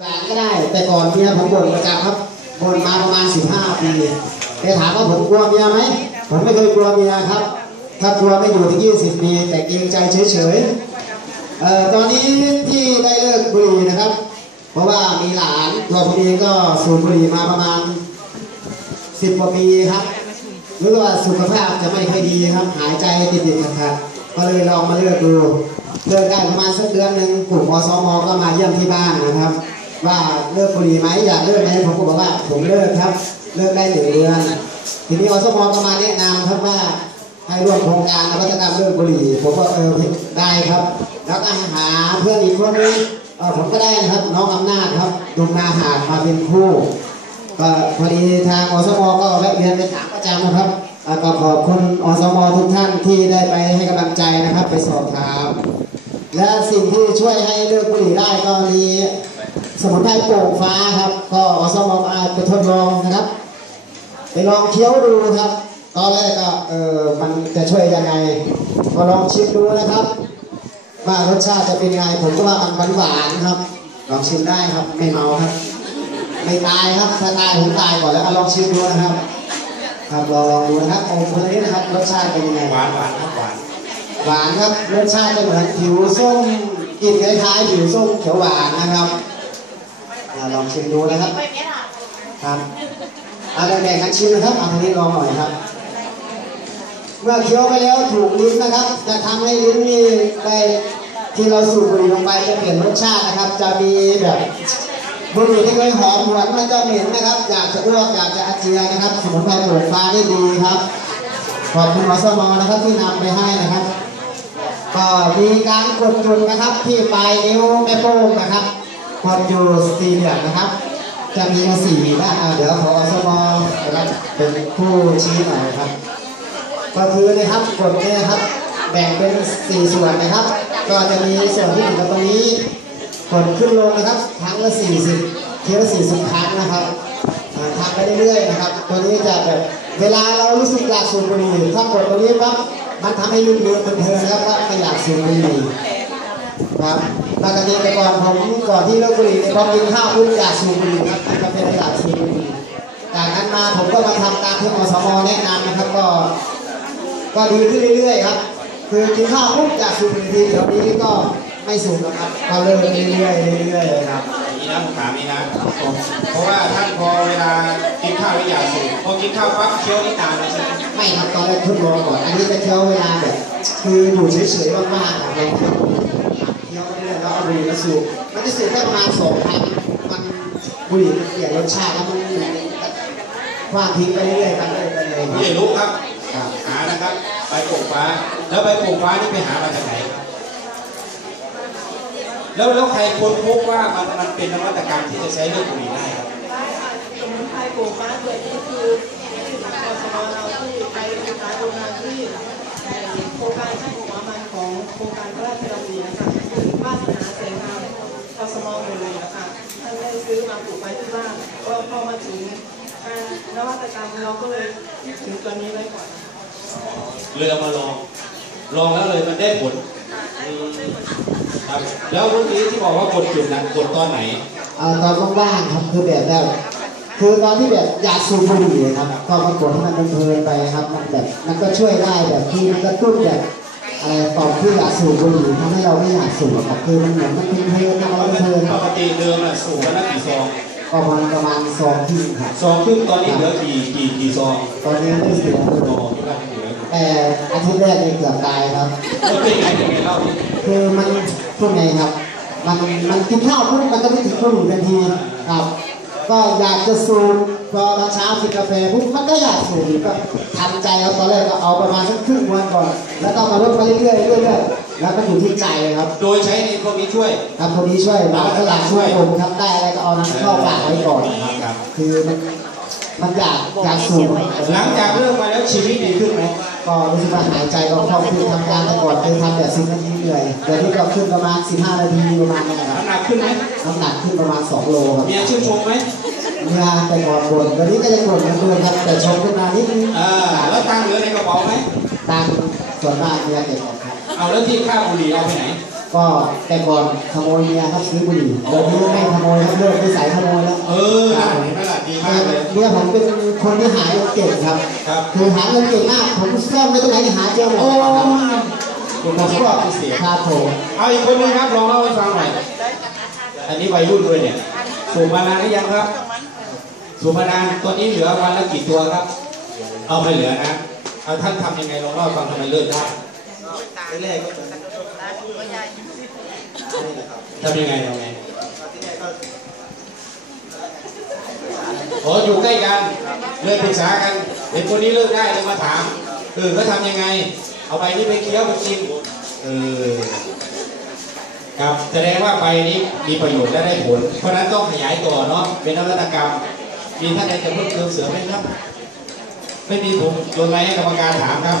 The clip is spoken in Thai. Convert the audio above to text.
หลานก็ได้แต่ก่อนเมียผมบ่นประจำครับบ่นมาประมาณ 15 ปีแต่ถามว่าผมกลัวเมียไหมผมไม่เคยกลัวเมียครับ ถ้ากลัวไม่อยู่ถึง 20 ปี แต่เกรงใจเฉยๆเอ่อตอนนี้ที่ได้เลิกบุหรี่นะครับ เพราะว่ามีหลานตัวผมเองก็สูบบุหรี่มาประมาณ 10กว่าปีครับรู้ว่าสุขภาพจะไม่ค่อยดีครับหายใจติดๆขัดๆก็เลยลองมาเลือกดูเลิกได้ประมาณสักเดือนหนึ่งกลุ่มอสมก็มาเยี่ยมที่บ้านนะครับ ว่าเลิกบุหรี่ไหมอยากเลิกไหมผมก็บอกว่า ผมเลิกครับ เลิกได้หนึ่งเดือน ทีนี้อสมก็มาแนะนำครับว่าให้ร่วมโครงการนวัตกรรมเลิกบุหรี่ผมก็เออได้ครับ แล้วก็หาเพื่อนอีกคนนึงเออผมก็ได้นะครับน้องอำนาจครับดุมนาหาดมาเป็นคู่ก็พอดีทางอสมก็แวะเวียนไปถามประจำนะครับก็ขอบคุณอสมทุกท่านที่ได้ไปให้กำลังใจนะครับ ไปสอบถาม และสิ่งที่ช่วยให้เลิกบุหรี่ได้ก็มี สมุนไพรโป่งฟ้าครับ ก็อสมอาจไปทดลองนะครับ ไปลองเคี้ยวดูครับ ตอนแรกก็เออมันจะช่วยยังไงก็ลองชิมดูนะครับ ว่ารสชาติจะเป็นยังไงผมก็ว่ามันหวานๆครับ ลองชิมได้ครับไม่เมาครับ ไม่ตายครับถ้าตายผมตายก่อนแล้วก็ลองชิมดูนะครับ ครับลองดูนะครับโอ้คนนี้นะครับรสชาติเป็นยังไงหวานหวานครับหวานหวานครับรสชาติจะเหมือนผิวส้มกลิ่นคล้ายๆผิวส้มเขียวหวานนะครับ อ่าลองชิมดูนะครับ ครับอาแบ่งๆกันชิมนะครับเอาทีนี้ลองหน่อยครับ เมื่อเคี้ยวไปแล้วถูกลิ้นนะครับ จะทำให้ลิ้นนี่ได้ที่เราสูบบุหรี่ลงไปจะเปลี่ยนรสชาตินะครับ จะมีแบบบุหรี่ที่เคยหอมหวนมันจะเหม็นนะครับ อยากจะอ้วกอยากจะอาเจียนนะครับ สมุนไพรโบกฟ้าได้ดีครับขอบคุณอสมอนะครับที่นำไปให้นะครับก็มีการกดจุดนะครับที่ปลายนิ้วแม่โป้งนะครับ กดอยู่สี่เหลี่ยมนะครับ จะมีมาสี่ด้านอ่าเดี๋ยวขออสมนะครับเป็นผู้ชี้หน่อยครับ ก็คือนะครับกดเนี่ยครับ แบ่งเป็นสี่ส่วนนะครับ ก็จะมีส่วนที่อยู่กับตรงนี้กดขึ้นลงนะครับครั้งละ40เทีละ40ครั้งนะครับทำไปเรื่อยๆนะครับ ตัวนี้จะแบบเวลาเรารู้สึกอยากสูบบุหรี่ถ้ากดตัวนี้ปั๊บมันทำให้ลืมเลืมเพลินนะครับว่าไม่อยากสูบบุหรี่ ครับปกติแต่ก่อนผมก่อนที่เลิกบุหรี่เนี่ยพอกินข้าวปุ๊บอยากสูบบุหรี่ครับมันจะเป็นอยากสูบบุหรี่จากนั้นมาผมก็มาทำตามที่อสมแนะนำนะครับก็ ก็ดีขึ้นเรื่อยๆครับ คือกินข้าวปุ๊บอยากสูบบุหรี่เดี๋ยวนี้ก็ไม่สูบแล้วครับก็เริ่มเรื่อยๆเรื่อยๆเลยครับอย่างนี้นะผมถามนี้นะเพราะว่าท่านพอเวลากินข้าวแล้วอยากสูบพอกินข้าวปั๊บเคี้ยวนี่ตามเลยใช่ไหมไม่ครับตอนแรกทดลองก่อนอันนี้จะเคี้ยวเวลาแบบคืออยู่เฉยๆมากๆอะ เราเคี้ยวเคี้ยเรื่อยๆแล้วเอาบุหรี่มาสูบมันจะสูบแค่ประมาณสองครั้งมันบุหรี่มันเปลี่ยนรสชาติแล้วมันความทิ้งไปเรื่อยๆไปเรื่อยๆไม่รู้ครับ ครับหานะครับใบโป่งฟ้า แล้วใบโป่งฟ้านี่ไปหามาจากไหนครับแล้วแล้วใครค้นพบว่ามันมันเป็นนวัตกรรมที่จะใช้เรื่องบุหรี่ได้ครับสมุนไพรปลูฟ้าตัวนี้คือที่อสมเราที่ไปศึกษาดูงานที่โครงการช่างหัวมันของโครงการพระราชดำรินะคะคือวาสนาเสงามอสมหมดเลยนะคะท่าน ได้ซื้อมาปลูกไว้ที่บ้านก็พอมาถึงการนวัตกรรมเราก็เลยถึงตัวนี้ไว้ก่อนนะคะเลยเอามาลอง ลองแล้วเลยมันได้ผลอืมครับแล้วเมื่อกี้ที่บอกว่ากดจุดนั้นกดตอนไหนเอ่อตอนว่างๆครับคือแบบแบบคือตอนที่แบบอยากสูบบุหรี่ครับก็มากดให้มันเพลินๆไปครับมันแบบมันก็ช่วยได้แบบคือมันกระตุ้นแบบ อะไรตอนที่อยากสูบบุหรี่ทำให้เราไม่อยากสูบครับคือมันเหมือนมันเพลินๆทำอะไรเพลินปกติเดิมอะสูบวันละกี่ซองก็ประมาณประมาณซองที่ครับซองครึ่งตอนนี้เหลือกี่กี่กี่ซองตอนนี้ไม่เสียเลยโอ้ที่ว่าเหลือแต่อาทิตย์แรกเลยเกือบตายครับมันเป็นไงเป็นไงเล่าดิคือมันพูดไงครับ มันมันกินข้าวปุ๊บมันก็ไม่ถึงบุหรี่ทันทีครับ ก็อยากจะสูบพอตอนเช้ากินกาแฟปุ๊บมันก็อยากสูบก็ทำใจครับตอนแรกก็เอาประมาณสักครึ่งวันก่อน แล้วก็มาลดมาเรื่อยๆเรื่อยๆแล้วก็อยู่ที่ใจเลยครับโดยใช้ในพวกนี้ช่วยครับคนนี้ช่วยมาก็หลังช่วยผมครับได้อะไรก็เอาน้ำเข้าปากไว้ก่อนครับครับ คือมันมันอยากอยากสูบหลังจากเลิกมาแล้วชีวิตดีขึ้นไหม ก็รู้สึกว่าหายใจก็คล่องขึ้นทำงานแต่ก่อนเคยทำแบบสิบนาทีเหนื่อยเดี๋ยวนี้ก็ขึ้นประมาณ15นาทีประมาณนี้ครับน้ำหนักขึ้นไหมน้ำหนักขึ้นประมาณ2โลครับเมียชื่นชมไหมเมื่อแต่ก่อนบ่นวันนี้ก็ยังบ่นเหมือนเดิมครับ แต่ชมขึ้นมานิดนึงอ่าแล้วตังค์เหลือในกระเป๋าไหมตามส่วนมากเมียเก็บหมดครับเอาแล้วที่ค่าบุหรี่เอาไปไหนก็แต่ก่อนขโมยเมียครับซื้อบุหรี่เดี๋ยวนี้ไม่ขโมยครับเลิกนิสัยขโมยแล้วเออเห็นไหมล่ะดีมากเลยเมียผมเป็น คนที่หาเงินเก่งครับครับคือหาเงินเก่งมาก ผมซ่อนไว้ตรงไหนเนี่ยหาเจอหมดโอ้ครับคุณผมามชก็อบเสียงคาโถเอาอีกคนนึงครับลองเล่าให้ฟังหน่อยอันนี้วัยรุ่นด้วยเนี่ยสูบมานานหรือยังครับสูบมานานตัวนี้เหลือวันละกี่ตัวครับ เอาไม่เหลือนะเอาท่านทำยังไงลองเล่าให้ฟังทำไมเลิกได้แรกก็เหมือนทำยังไงทำยังไง อ๋ออยู่ใกล้กันเลยปรึกษากันเห็นคนนี้เลิกได้เลยมาถามเออเขาทำยังไง เอาใบนี้ไปเคี้ยวไปกินเออครับแสดงว่าใบนี้มีประโยชน์และได้ผล เพราะนั้นต้องขยายต่อเนาะเป็นนวัตกรรม มีท่านใดจะเพิ่มเติมเสริมไหมครับ ไม่มีผมโยนไม้ให้กรรมการถามครับ